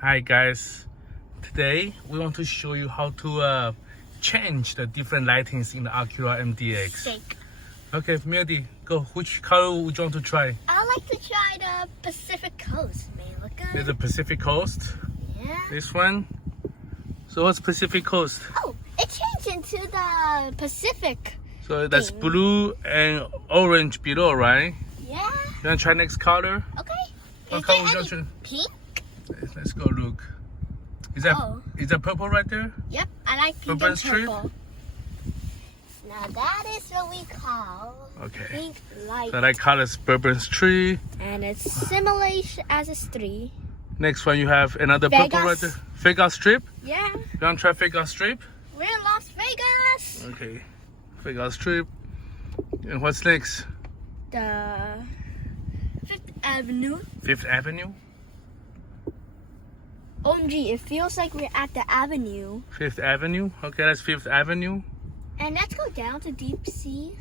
Hi guys, today we want to show you how to change the different lightings in the Acura MDX. Steak. Okay, Mildy, go. Which color would you want to try? I like to try the Pacific Coast. May it look good. There's the Pacific Coast. Yeah. This one. So what's Pacific Coast? Oh, it changed into the Pacific. So that's blue and orange below, right? Yeah. You want to try next color? Okay. What Is color there would you any want to pink? Let's go look. Is that is that purple right there? Yep, I like pink Purple and strip? purple. Now that is what we call Okay. pink light. So that color is Bourbon's tree. And it's similar as a tree. Next one you have another purple right there. Vegas strip. Yeah. You want to try Vegas strip? We're in Las Vegas. Okay. Vegas strip. And what's next? The Fifth Avenue. Fifth Avenue. OMG, it feels like we're at the avenue. Fifth Avenue. Okay, that's Fifth Avenue. And let's go down to Deep Sea.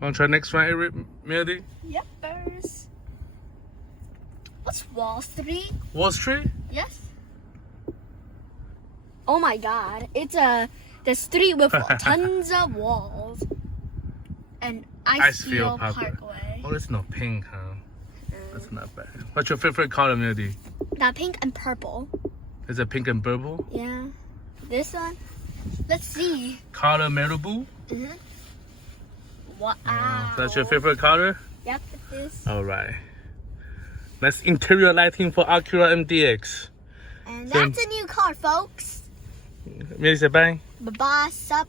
Want to try next one, Mildy? Yep, first. What's Wall Street? Wall Street? Yes. Oh my God! It's the street with tons of walls. And Icefield Parkway. Oh, it's not pink, huh? That's not bad. What's your favorite color, Mildy? The pink and purple. Is it pink and purple? Yeah. This one. Let's see. Color Malibu? Wow. That's your favorite color? Yep, it is. Alright. That's interior lighting for Acura MDX. And that's a new car, folks. Mildy, say bye. Bye-bye, sup.